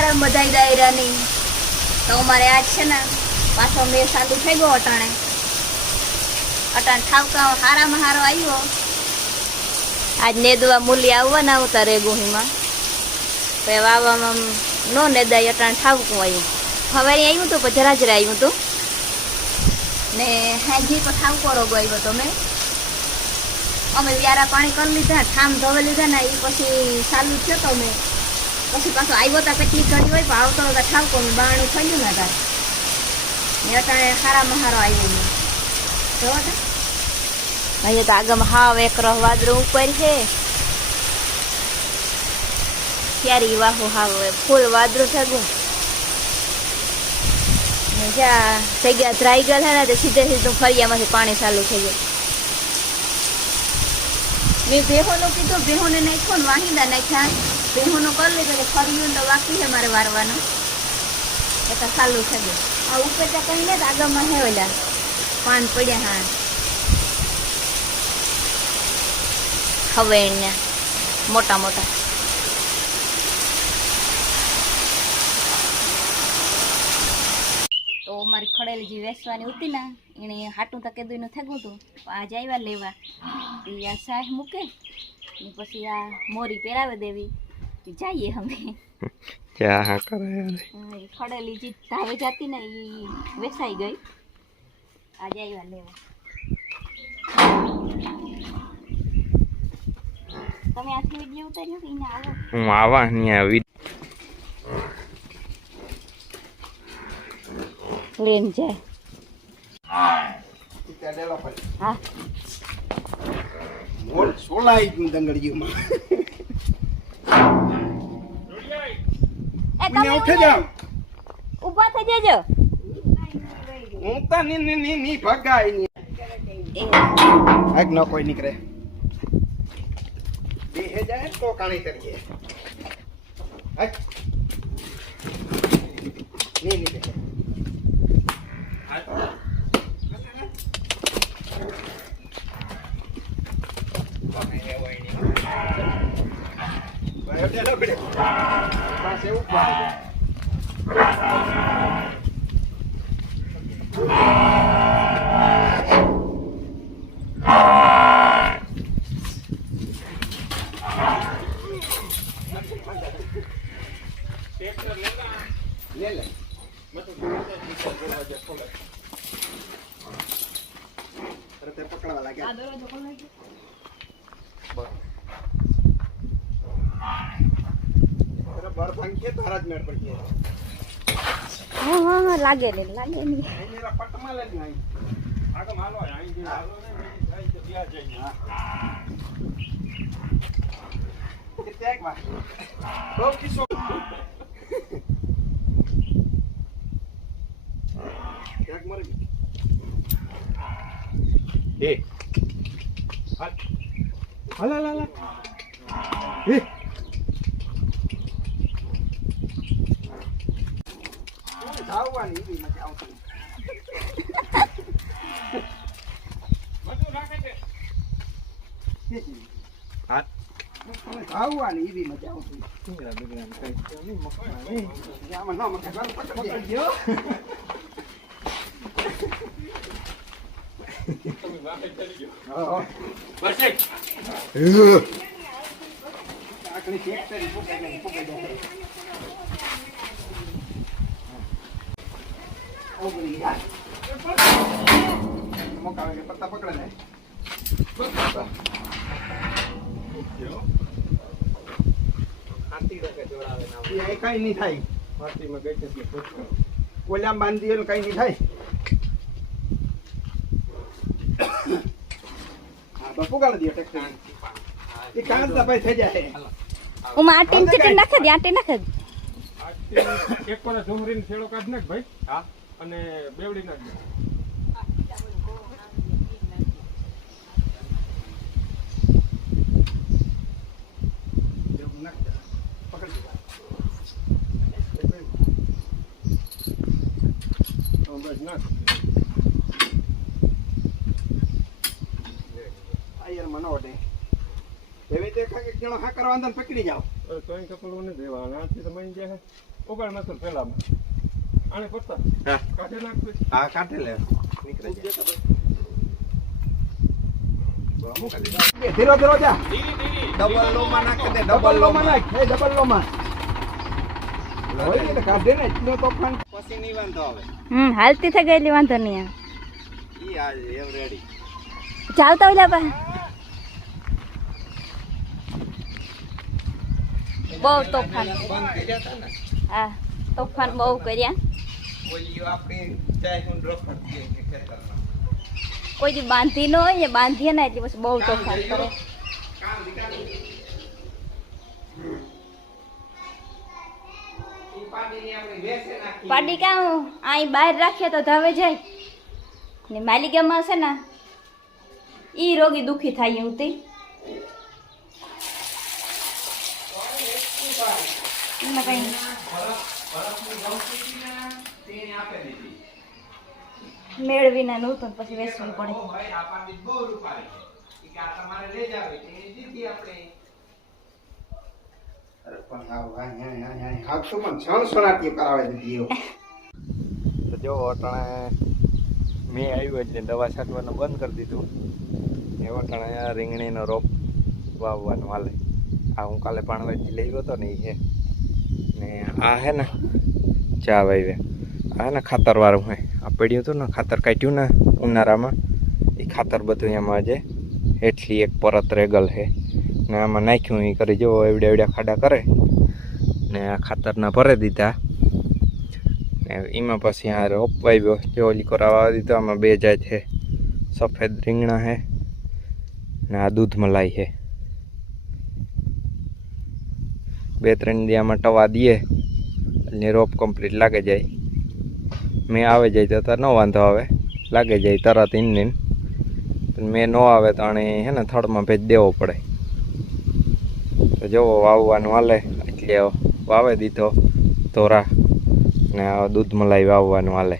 સીતારામ બધાઈ દાયરાની તો અમારે આજ છે ને, પાછો મેં ચાલુ થઈ ગયો અટાણે. અટાણે ઠાવકા હારામાં હારો આવ્યો. આજ નેદવા મૂલી આવવાના આવતા રે ગોહીમાં. તો વાવામાં નો નેદાય અટાણે ઠાવકું આવ્યું. હવે આવ્યું હતું પણ જરા જરા આવ્યું હતું ને હાજી તો ઠાવકો રોગો આવ્યો હતો મેં. અમે વ્યારા પાણી કરી લીધા, ઠામ ધોવે લીધા ને એ પછી ચાલુ થયો તો મેં. પછી પાછો આવ્યો તો કેટલી ઘડી હોય આવતો તો ઠાવકો મેં બાણું થયું ને હતા એ અટાણે હારામાં હારો આવ્યો જોવો અહીંયા તો આગળ હાવ એક રહ વાદળો ઉપર છે. ક્યારે વાહો હાવ ફૂલ વાદળું થયું જ્યાં થઈ ગયા ધ્રાઈ ગયા થાય ને સીધે સીધું ફરિયામાંથી પાણી ચાલુ થઈ ગયું. મેં બેહોનું કીધું બેહોને નાખ્યો ને વાહિંદા નાખ્યા. બેહોનું કરી લીધું એટલે ફર્યું તો બાકી છે મારે વારવાનું. એ તો ચાલુ થઈ આ ઉપર તો કઈ ને આગળમાં હે ઓલા પાન પડ્યા હા ખવેણ્યા મોટા મોટા. તો મારી ખડેલી જે વેસવાની હતી ને, એને હાટું તો કીધું એનું થયું હતું. આજે આવ્યા લેવા. એ આ સાહ મૂકે. પછી આ મોરી પહેરાવે દેવી. જઈએ અમે. ક્યાં હા કરે ખડેલી જે ધાવે જતી ને એ વેસાઈ ગઈ. આજે આવ્યા લેવા. તમે આથી વીડિયો ઉતાર્યો કે એને આવો? હું આવા નહીં આવી લઈને જાય. હા. બોલ સોલાઈ ગયું દંગડીઓમાં એ ઉઠી જાવ ઊભા થઈ જજો. હું તો ની ની ની ની ભગાયની. આગ ન કોઈ નીકળે. બેહે જાય તો કાણી કરીએ. આગની ની પાસે ઊભા લે લે બળ તારા જ મેળ પડીએ. હા હા હા લાગે ને લાગે ને મેરા પટમાં લઈને આવી આગળ માલો આઈ જે હાલો ને અહીં તો ત્યાં જઈને કે ત્યાગ વા બહુ કિસ્સો. ત્યાગ મરી એ. હાલ હાલ હાલ હાલ. એ. ધાવવાની એવી મજા આવતી હા. ધાવવાની એવી મજા આવતી આમાં ના મજા ઘર પકડી ગયો આકડી ચેક કરી ફૂકાઈ જાય ફૂકાઈ જાય ઓગળી ગયા મોકા કે પત્તા પકડે ને એ કઈ નહીં થાય કોલ્યામ બાંધી એટલે કઈ નહીં થાય હા તો પુગાડી દો ટ્રેક્ટર એ કાંત દબાઈ થઈ જાય હું આટી ચટણી નાખે દે આટી નાખે. એક પર ઝુમરીને છેડો કાઢ નાખ ભાઈ. હા. અને બેવડી નાખ દે. એવું નાખ દે. પકડી. તો જાઓ હવે તોય કપડું નથી દેવા આનાથી તો મળી જાય ઉગાડ મસૂર પેલામાં હા. કાઢી નાખશે હા કાઢે લે. નીકળે ધીરો ધીરો જા. ધીરી ધીરી ડબલ લો માં નાખ દે ડબલ લો માં નાખ એ ડબલ લો માં હોય ને કાઢે ને એટલો તોફાન પછી નહીં વાંધો આવે. હમ હાલતી થઈ ગયેલી વાંધો નહીં ઈ આ એમ રેડી ચાલતા હોય બા. બહુ તોફાન. બંધ થઈ જતા ને હા. તોફાન બહુ કર્યા. કોઈ દી બાંધી ન હોય ને બાંધીએ ને એટલે પછી બહુ તોફાન કરે. કામ પાડી કાં? અહીં બહાર રાખીએ તો ધાવે જાય. ને માલિકામાં હશે ને ઈ રોગી દુખી થાય એવું તે. તેને આપી દીધી. મેળવીને નહોતું ને પછી વેચવું પડે. ભાઈ આ બહુ રૂપારી કે આ તમારે લઈ જાવે તેને દીધી આપણે. પણ આ વાહ હા હા હા હાથ તો પણ છણ સરાટી કરાવે દીધી એવું તો જો અટાણે મેં આવ્યું એટલે દવા છાંટવાનું બંધ કરી દીધું. એ અટાણે રીંગણીનો રોપ વાવવાનો હાલે. આ હું કાલે પાણવાથી લઈ ગયો હતો ને એ ને આ હે ને ચા વાવે આ ને ખાતરવાળું હે. આ પડ્યું હતું ને, ખાતર કાઢ્યું ને ઉનાળામાં. એ ખાતર બધું એમાં આજે એટલી એક પરત રેગલ છે ને આમાં નાખ્યું એ કરી જો એવડ્યા એવડ્યા ખાડા કરે. ને આ ખાતરના ભરે દીધા. ને એમાં પછી આ રોપ વાવ્યો જે ઓલી કરાવવા દીધો આમાં બે જાય છે સફેદ રીંગણા છે ને આ દૂધ મલાઈ છે બે ત્રણ દી ટવા દઈએ. એટલે રોપ કમ્પ્લીટ લાગે જાય. મેં આવે જાય તો તાર ન વાંધો આવે. લાગે જાય તરત ઇન મેં ન આવે તો આને હે ને થડમાં ભેજ દેવો પડે. તો જવો વાવવાનું હાલે. એટલે વાવે દીધો. ધોરા. ને દૂધ મલાઈ વાવવાનું હાલે.